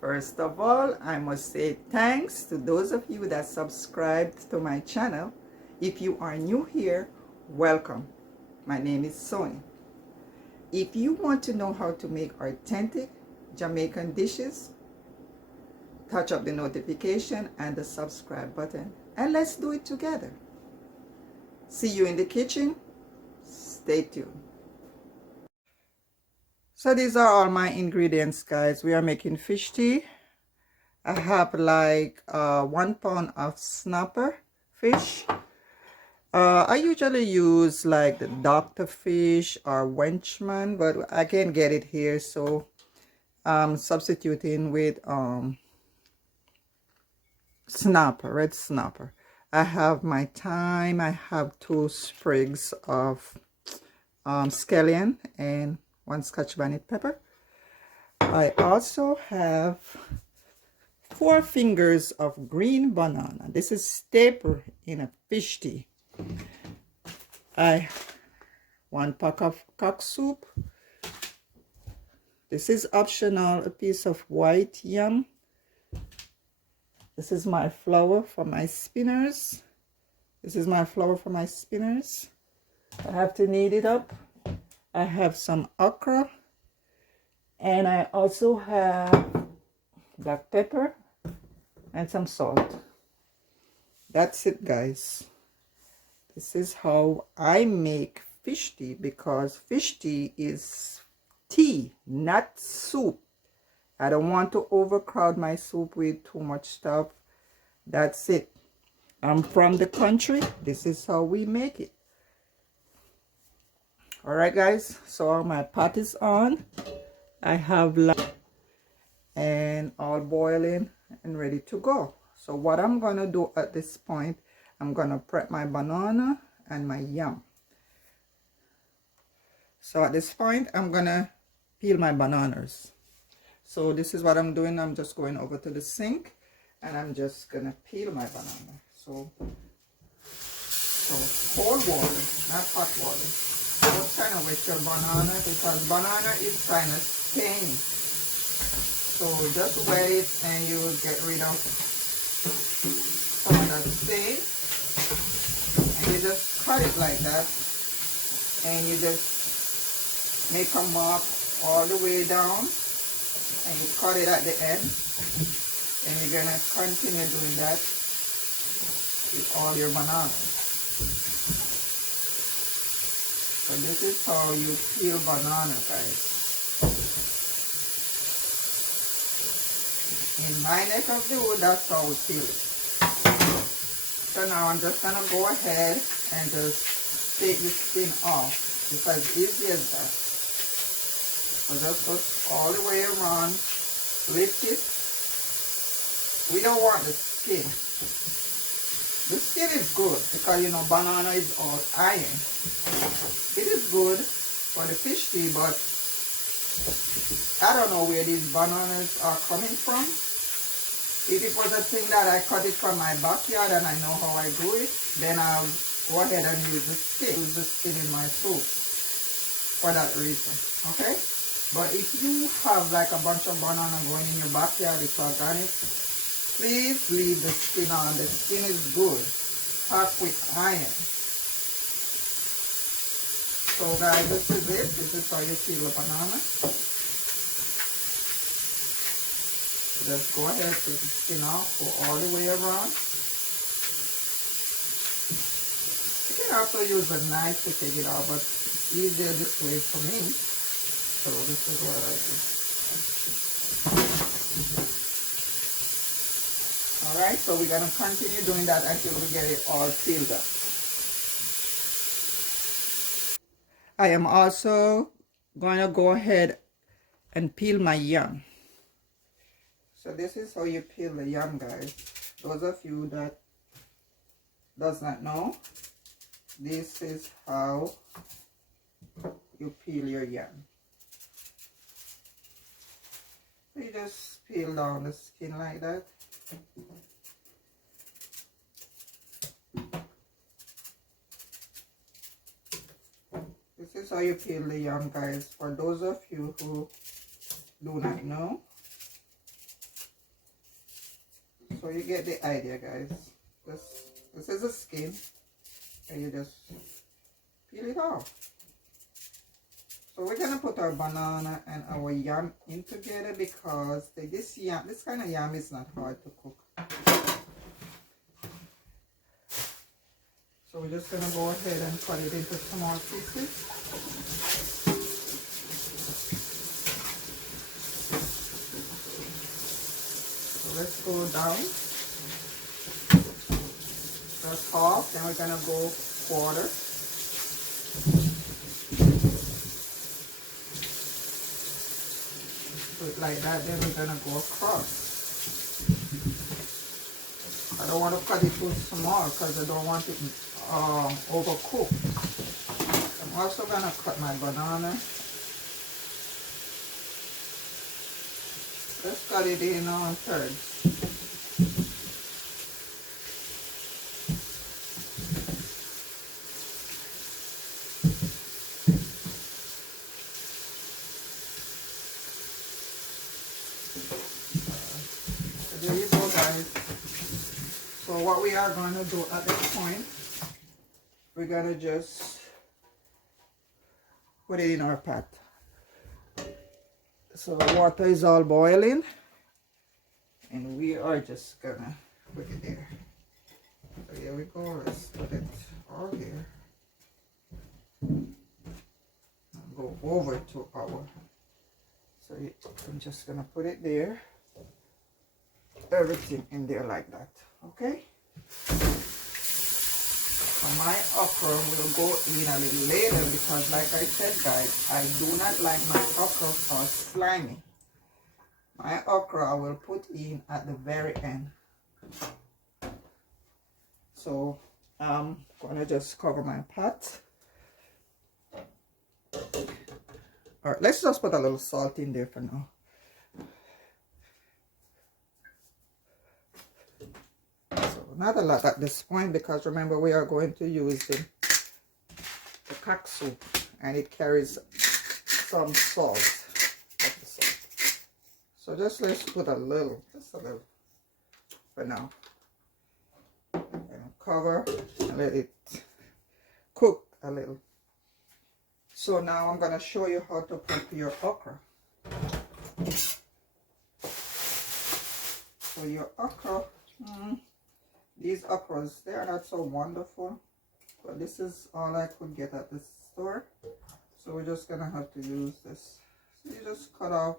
First of all, I must say thanks to those of you that subscribed to my channel. If you are new here, welcome. My name is Sonia. If you want to know how to make authentic Jamaican dishes, touch up the notification and the subscribe button, and let's do it together. See you in the kitchen. Stay tuned. So these are all my ingredients, guys. We are making fish tea. I have like 1 pound of snapper fish. I usually use like the doctor fish or wenchman, but I can't get it here, so I'm substituting with snapper, red snapper. I have my thyme. I have 2 sprigs of scallion and 1 scotch bonnet pepper. I also have 4 fingers of green banana. This is staple in a fish tea. 1 pack of cock soup. This is optional, a piece of white yam. This is my flour for my spinners. I have to knead it up. I have some okra, and I also have black pepper and some salt. That's it, guys. This is how I make fish tea, because fish tea is tea, not soup. I don't want to overcrowd my soup with too much stuff. That's it. I'm from the country. This is how we make it. All right, guys, so my pot is on. I have and all boiling and ready to go. So what I'm gonna do at this point, I'm gonna prep my banana and my yam. So at this point, I'm gonna peel my bananas. So this is what I'm doing. I'm just going over to the sink and I'm just gonna peel my banana. So cold water, not hot water. Just kind of wet your banana, because banana is kind of stained. So just wet it and you will get rid of some of that stain. And you just cut it like that. And you just make a mark all the way down. And you cut it at the end. And you're going to continue doing that with all your bananas. So this is how you peel banana, guys. In my neck of the wood, that's how we peel it. So now I'm just gonna go ahead and just take the skin off. It's as easy as that. So just go all the way around, lift it. We don't want the skin. The skin is good because, you know, banana is all iron. It is good for the fish tea, but I don't know where these bananas are coming from. If it was a thing that I cut it from my backyard and I know how I do it, then I'll go ahead and use the skin. Use the skin in my soup for that reason, okay? But if you have like a bunch of banana going in your backyard, it's organic, please leave the skin on. The skin is good, packed with iron. So guys, this is it. This is how you peel a banana. Just go ahead, take the skin off, go all the way around. You can also use a knife to take it off, but it's easier this way for me. So this is what I do. Alright, so we're going to continue doing that until we get it all peeled up. I am also going to go ahead and peel my yam. So this is how you peel the yam, guys. Those of you that does not know, this is how you peel your yam. You just peel down the skin like that. is how you peel the yam, guys. For those of you who do not know. So you get the idea, guys. This is the skin. And you just peel it off. So we're gonna put our banana and our yam in together because this kind of yam is not hard to cook. So we're just gonna go ahead and cut it into small pieces. So let's go down. That's half. Then we're gonna go quarter. Like that, then we're gonna go across. I don't want to cut it too small because I don't want it overcooked. I'm also gonna cut my banana. Let's cut it in on thirds. There you go, guys. So what we are going to do at this point, we're going to just put it in our pot. So the water is all boiling and we are just going to put it there. So here we go. Let's put it all here. And go over to our, so I'm just going to put it there. Everything in there like that. Okay, so my okra will go in a little later because like I said, guys, I do not like my okra slimy. My okra I will put in at the very end. So I'm gonna just cover my pot. All right, let's just put a little salt in there for now. Not a lot at this point because remember we are going to use the katsu and it carries some salt. So just let's put a little, just a little for now. And cover and let it cook a little. So now I'm going to show you how to cook your okra. So your okra, these okras, they are not so wonderful, but this is all I could get at the store. So we're just gonna have to use this. So you just cut off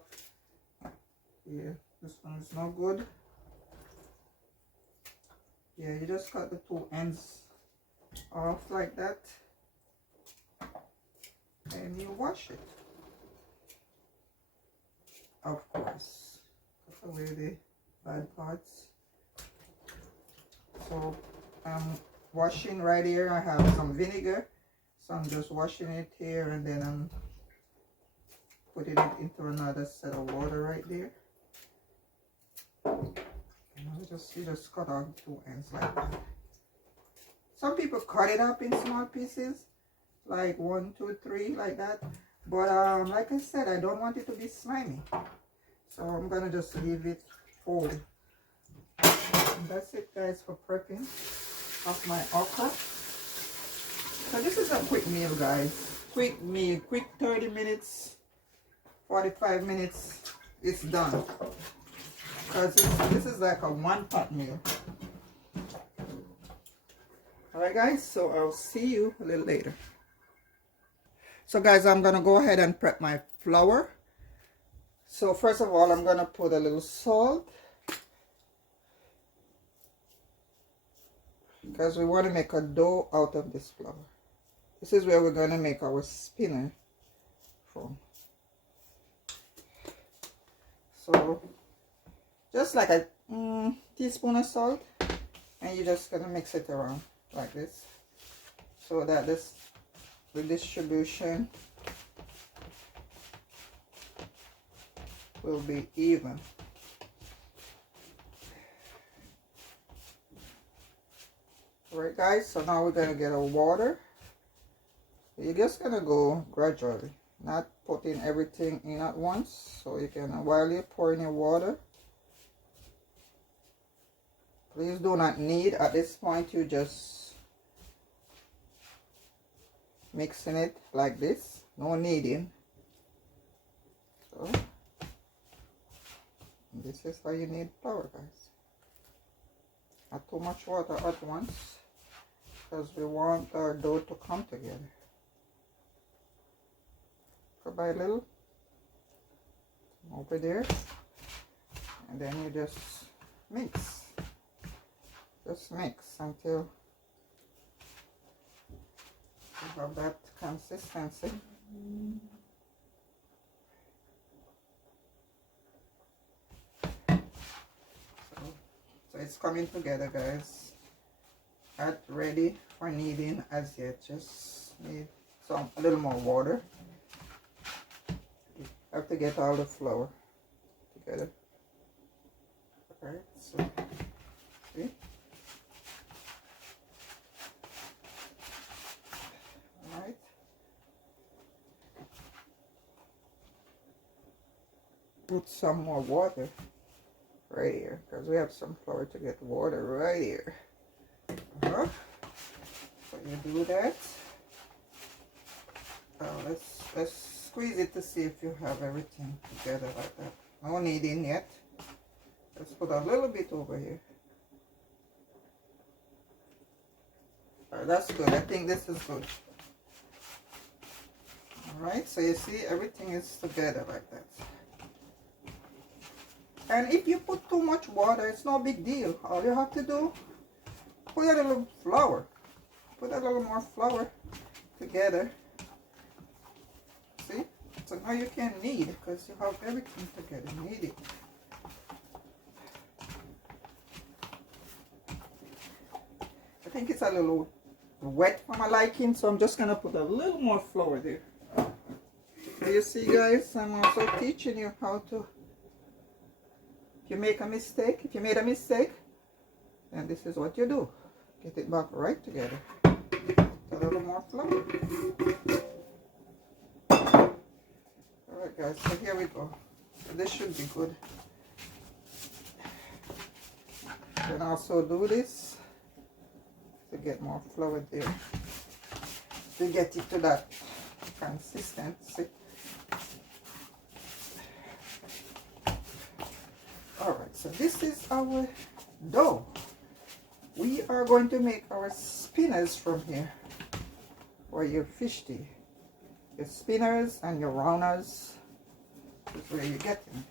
here. This one is no good. Yeah, you just cut the two ends off like that. And you wash it. Of course. Cut away the bad parts. So I'm washing right here. I have some vinegar, so I'm just washing it here and then I'm putting it into another set of water right there. And you just cut off two ends like that. Some people cut it up in small pieces, like 1, 2, 3, like that. But like I said, I don't want it to be slimy, so I'm gonna just leave it whole. And that's it, guys, for prepping of my okra. So this is a quick meal, guys. Quick meal, quick 30 minutes, 45 minutes, it's done. Because this is like a one-pot meal. Alright, guys, so I'll see you a little later. So, guys, I'm going to go ahead and prep my flour. So, first of all, I'm going to put a little salt. Because we want to make a dough out of this flour. This is where we're going to make our spinner from. So just like a teaspoon of salt, and you're just going to mix it around like this so that the distribution will be even. Alright, guys, so now we're going to get our water. You're just gonna go gradually, not putting everything in at once. So you can, while you're pouring your water, please do not knead. At this point, you just mixing it like this, no kneading. So this is how you knead flour, guys. Not too much water at once, because we want our dough to come together. Go by a little over there, and then you just mix. Just mix until you have that consistency. So it's coming together, guys. Not ready for kneading as yet. Just need a little more water. You have to get all the flour together. Alright, so see? Alright. Put some more water right here, because we have some flour to get water right here. So you do that. Let's squeeze it to see if you have everything together like that. No kneading yet. Let's put a little bit over here. That's good. I think this is good. Alright, so you see everything is together like that. And if you put too much water, it's no big deal. All you have to do, put a little flour. Put a little more flour together. See? So now you can knead, because you have everything together. Knead it. I think it's a little wet for my liking, so I'm just going to put a little more flour there. So you see, guys, I'm also teaching you how to, if you make a mistake, if you made a mistake, then this is what you do. Get it back right together. A little more flour. Alright, guys, so here we go. So this should be good. You can also do this to get more flour there. To get it to that consistency. Alright, so this is our dough. We are going to make our spinners from here, or your fish tea. Your spinners and your rounders is where you get them.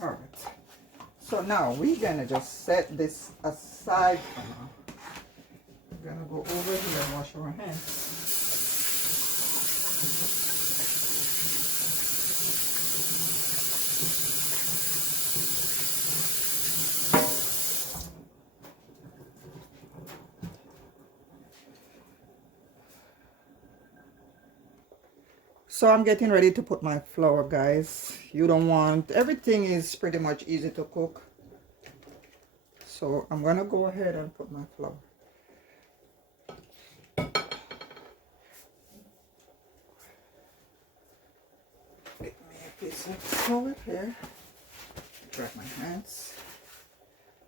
Alright, so now we're gonna just set this aside for now. We're gonna go over here and wash our hands. So I'm getting ready to put my flour, guys. You don't want, everything is pretty much easy to cook. So I'm gonna go ahead and put my flour. Get me a piece of flour here. Grab my hands.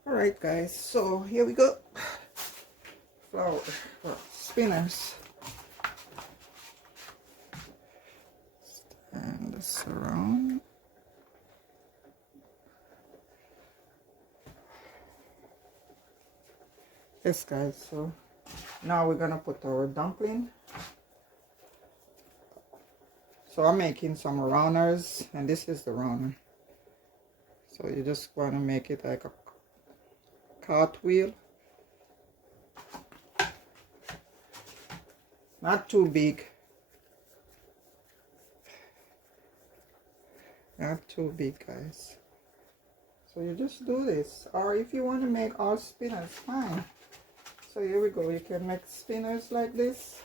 Alright, guys, so here we go. Flour, spinners. And this around. Yes, guys, so now we're gonna put our dumpling. So I'm making some rounders, and this is the rounder. So you just want to make it like a cartwheel. Not too big. Not too big, guys. So you just do this. Or if you want to make all spinners, fine. So here we go. You can make spinners like this.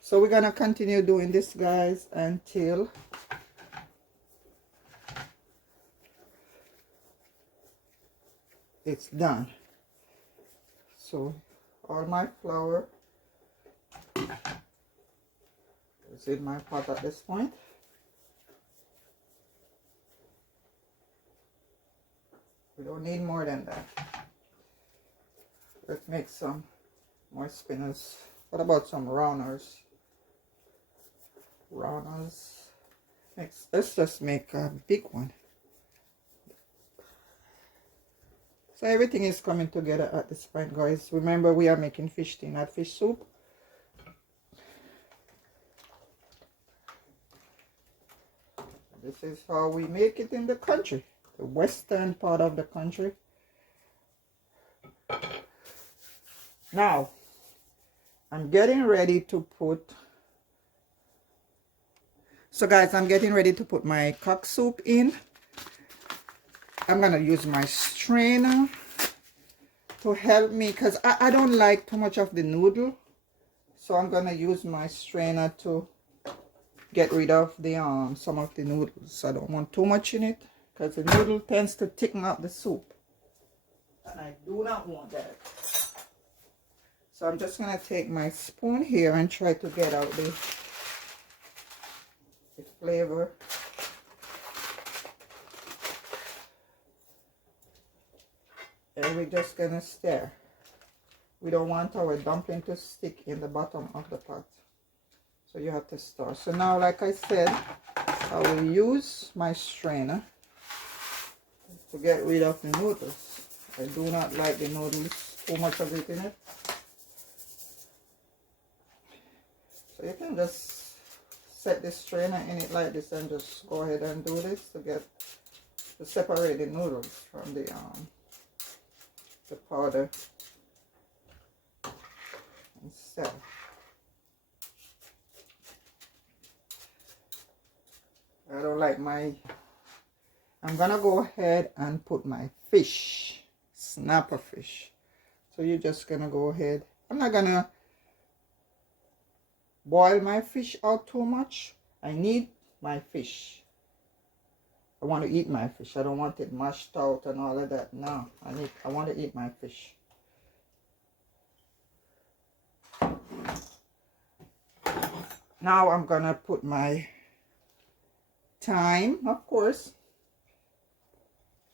So we're gonna continue doing this, guys, until it's done. So all my flour is in my pot at this point. We don't need more than that. Let's make some more spinners. What about some rounders? Let's just make a big one. So everything is coming together at this point, guys. Remember, we are making fish tea, not fish soup. This is how we make it in the country, the western part of the country. Now, I'm getting ready to put, so guys, I'm getting ready to put my cock soup in. I'm gonna use my strainer to help me, because I don't like too much of the noodle. So I'm gonna use my strainer to get rid of the some of the noodles. I don't want too much in it, because the noodle tends to thicken up the soup, and I do not want that. So I'm just gonna take my spoon here and try to get out the flavor. And we're just gonna stir. We don't want our dumpling to stick in the bottom of the pot, so you have to stir. So now, like I said, I will use my strainer to get rid of the noodles. I do not like the noodles, too much of it in it. So you can just set the strainer in it like this and just go ahead and do this to separate the noodles from the powder and stir. I don't like I'm gonna go ahead and put my fish, snapper fish. So you're just gonna go ahead. I'm not gonna boil my fish out too much. I need my fish. I want to eat my fish. I don't want it mashed out and all of that. No, I want to eat my fish. Now I'm gonna put my thyme, of course,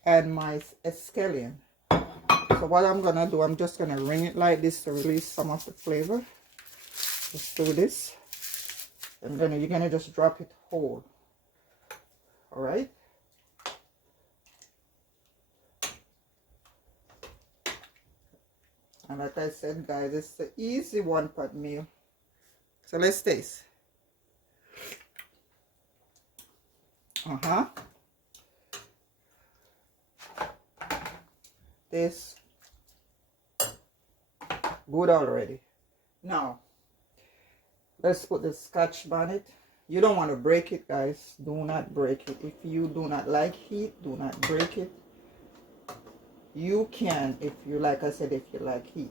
and my scallion. So what I'm gonna do, I'm just gonna ring it like this to release some of the flavor. Just do this. You're gonna just drop it whole. All right. And like I said, guys, it's the easy one-pot meal. So let's taste. This good already. Now let's put the Scotch bonnet. You don't want to break it, guys. Do not break it. If you do not like heat, do not break it. You can, if you like I said, if you like heat.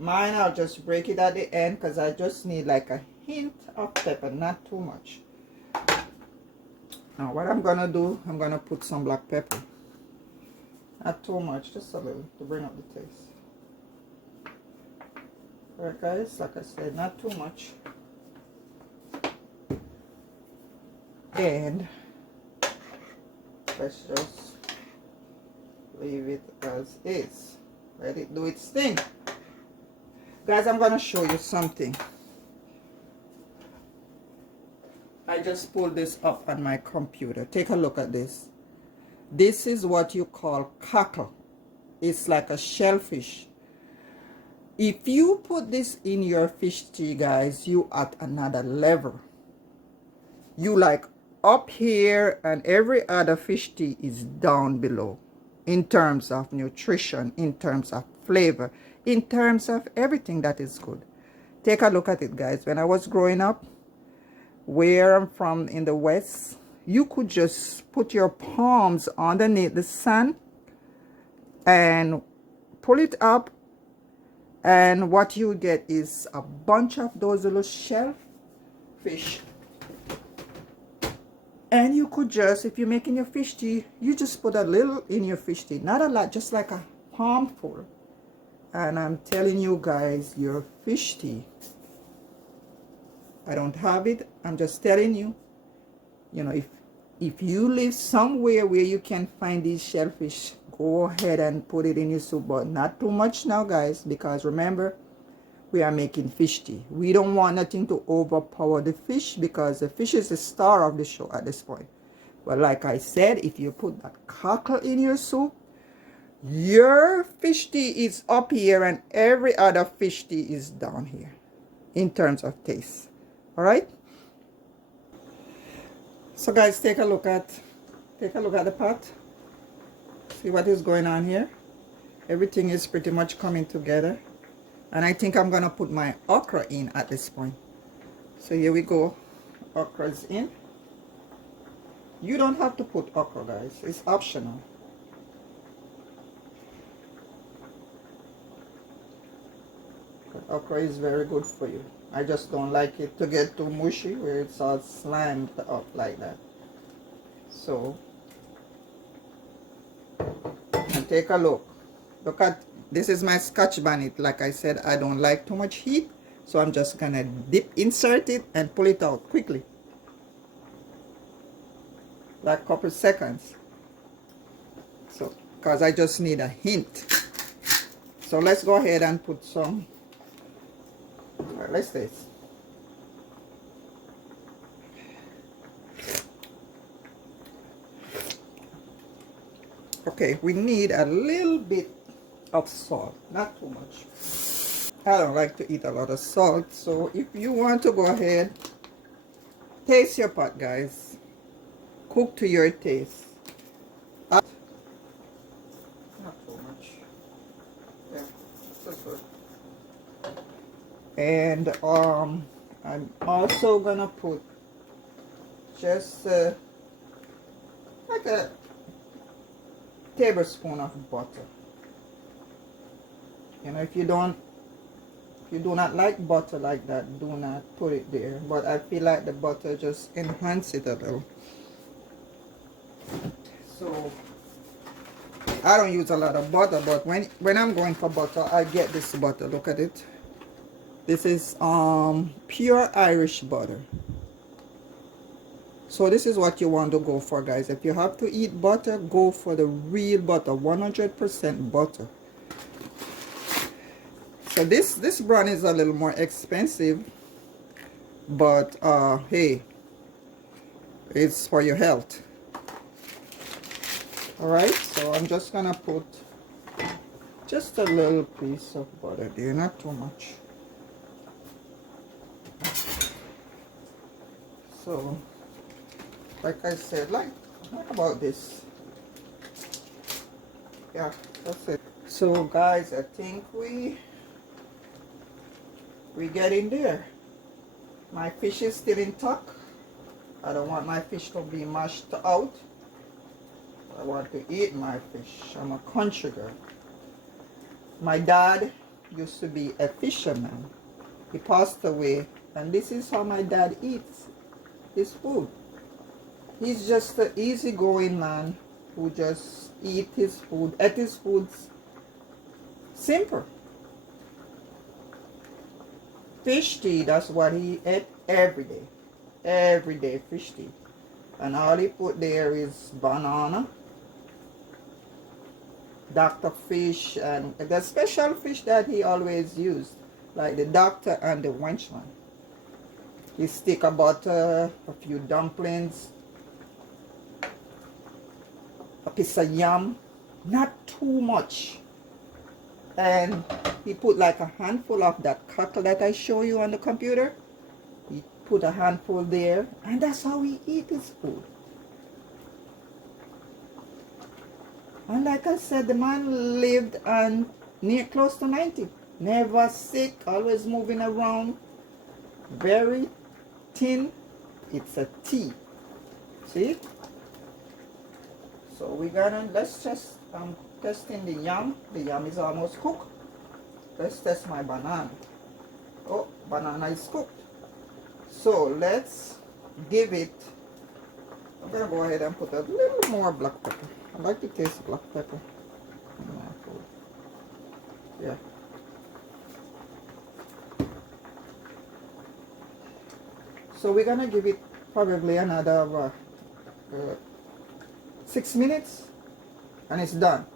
Mine, I'll just break it at the end because I just need like a hint of pepper, not too much. Now what I'm gonna do, I'm gonna put some black pepper. Not too much, just a little to bring up the taste. Alright guys, like I said, not too much. And let's just leave it as is. Let it do its thing. Guys, I'm gonna show you something. I just pulled this up on my computer. Take a look at this. This is what you call cockle. It's like a shellfish. If you put this in your fish tea, guys, you at another level. You like up here, and every other fish tea is down below. In terms of nutrition, in terms of flavor, in terms of everything that is good. Take a look at it, guys. When I was growing up, where I'm from in the West, you could just put your palms underneath the sun and pull it up, and what you get is a bunch of those little shellfish. And you could just, if you're making your fish tea, you just put a little in your fish tea. Not a lot, just like a palmful. And I'm telling you guys, your fish tea, I don't have it. I'm just telling you, you know, if you live somewhere where you can find these shellfish, go ahead and put it in your soup. But not too much now, guys, because remember, we are making fish tea. We don't want nothing to overpower the fish because the fish is the star of the show at this point. But like I said, if you put that cockle in your soup, your fish tea is up here and every other fish tea is down here in terms of taste. All right? So guys, take a look at the pot. See what is going on here. Everything is pretty much coming together. And I think I'm gonna put my okra in at this point. So here we go. Okra's in. You don't have to put okra, guys. It's optional. But okra is very good for you. I just don't like it to get too mushy where it's all slammed up like that. So, and take a look. Look at, this is my Scotch bonnet. Like I said, I don't like too much heat. So I'm just gonna insert it and pull it out quickly. Like a couple seconds. So, because I just need a hint. So let's go ahead and put some. All right, let's taste. Okay, we need a little bit of salt, not too much. I don't like to eat a lot of salt, so if you want to go ahead, taste your pot, guys. Cook to your taste. Not too much. Yeah, that's good. And I'm also gonna put just like a tablespoon of butter. You know, if you do not like butter like that, do not put it there. But I feel like the butter just enhances it a little. So I don't use a lot of butter, but when I'm going for butter, I get this butter. Look at it. This is pure Irish butter. So this is what you want to go for, guys. If you have to eat butter, go for the real butter, 100% butter. So this brand is a little more expensive, but hey, it's for your health. All right, so I'm just gonna put just a little piece of butter there, not too much. So, like I said, like about this. Yeah, that's it. So guys, I think we get in there. My fish is still intact. I don't want my fish to be mashed out. I want to eat my fish. I'm a country girl. My dad used to be a fisherman. He passed away, and this is how my dad eats his food. He's just an easygoing man who just ate his food simple. Fish tea, that's what he ate every day. Every day, fish tea. And all he put there is banana, Dr. Fish, and the special fish that he always used, like the doctor and the wenchman. He stick a butter, a few dumplings, a piece of yam, not too much. And he put like a handful of that cockle that I show you on the computer. He put a handful there, and that's how he eat his food. And like I said, the man lived close to 90. Never sick, always moving around. Very thin. It's a tea. See? So let's just, I'm testing the yam. The yam is almost cooked. Let's test my banana. Oh, banana is cooked. So let's give it I'm gonna go ahead and put a little more black pepper. I like to taste black pepper in my food. Yeah. So we're gonna give it probably another 6 minutes and it's done.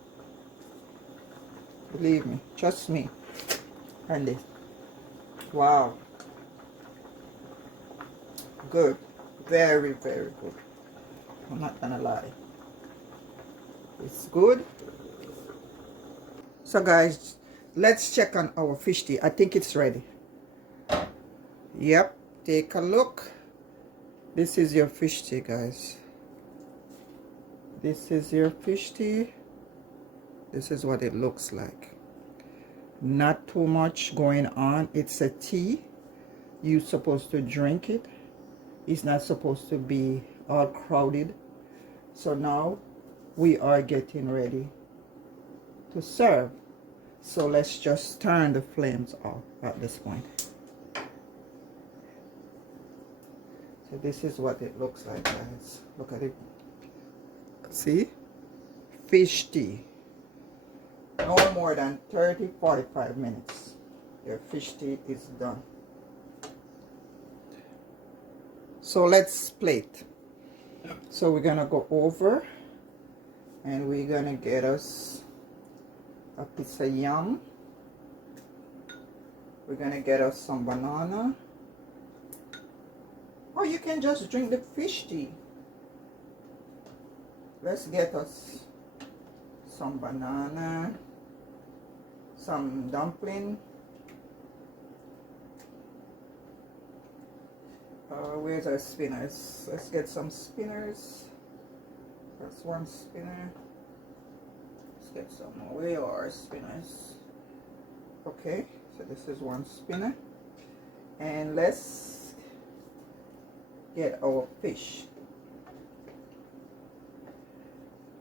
Believe me, trust me. And this. Wow. Good. Very, very good. I'm not gonna lie. It's good. So guys, let's check on our fish tea. I think it's ready. Yep. Take a look. This is your fish tea, guys. This is your fish tea. This is what it looks like. Not too much going on. It's a tea. You're supposed to drink it. It's not supposed to be all crowded. So now we are getting ready to serve. So let's just turn the flames off at this point. So this is what it looks like, guys. Look at it. See? Fish tea. No more than 30-45 minutes. Your fish tea is done. So let's plate. So we're gonna go over and we're gonna get us a piece of yam. We're gonna get us some banana. Or you can just drink the fish tea. Let's get us some banana, some dumpling. Where's our spinners? Let's get some spinners. That's one spinner. Let's get some more. Where are our spinners? Okay, so this is one spinner. And let's get our fish.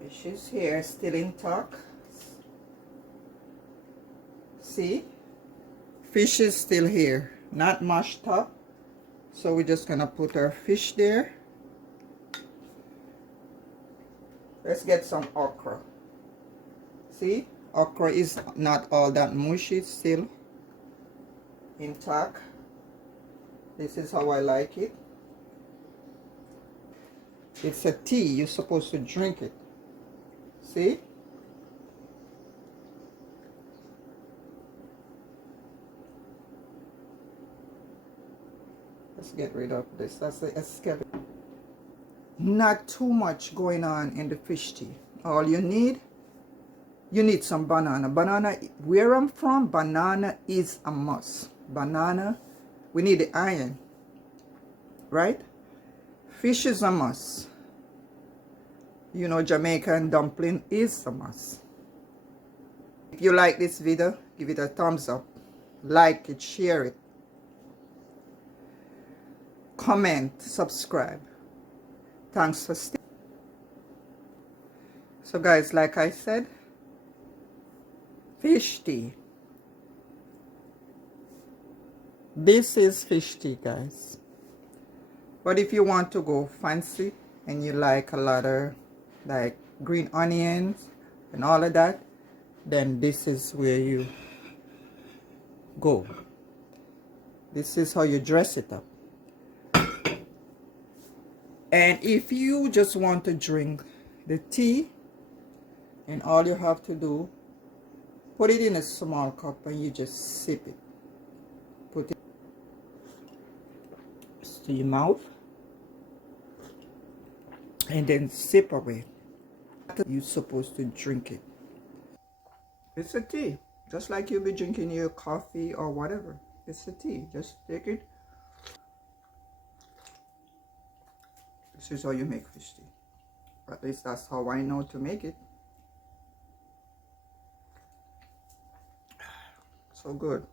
Fish is here, still intact. See? Fish is still here, not mashed up. So we're just gonna put our fish there. Let's get some okra. See? Okra is not all that mushy, it's still intact. This is how I like it. It's a tea, you're supposed to drink it. See? Let's get rid of this. That's the escalator. Not too much going on in the fish tea. All you need some banana. Banana, where I'm from, banana is a must. Banana, we need the iron, right? Fish is a must. You know, Jamaican dumpling is a must. If you like this video, give it a thumbs up. Like it, share it. Comment, subscribe. Thanks for staying. So guys, like I said, fish tea. This is fish tea, guys. But if you want to go fancy and you like a lot of like green onions and all of that, then this is where you go. This is how you dress it up. And if you just want to drink the tea, and all you have to do, put it in a small cup and you just sip it. Put it to your mouth and then sip away. You're supposed to drink it. It's a tea, just like you'll be drinking your coffee or whatever. It's a tea. Just take it. This is how you make fish tea. At least that's how I know to make it. So good.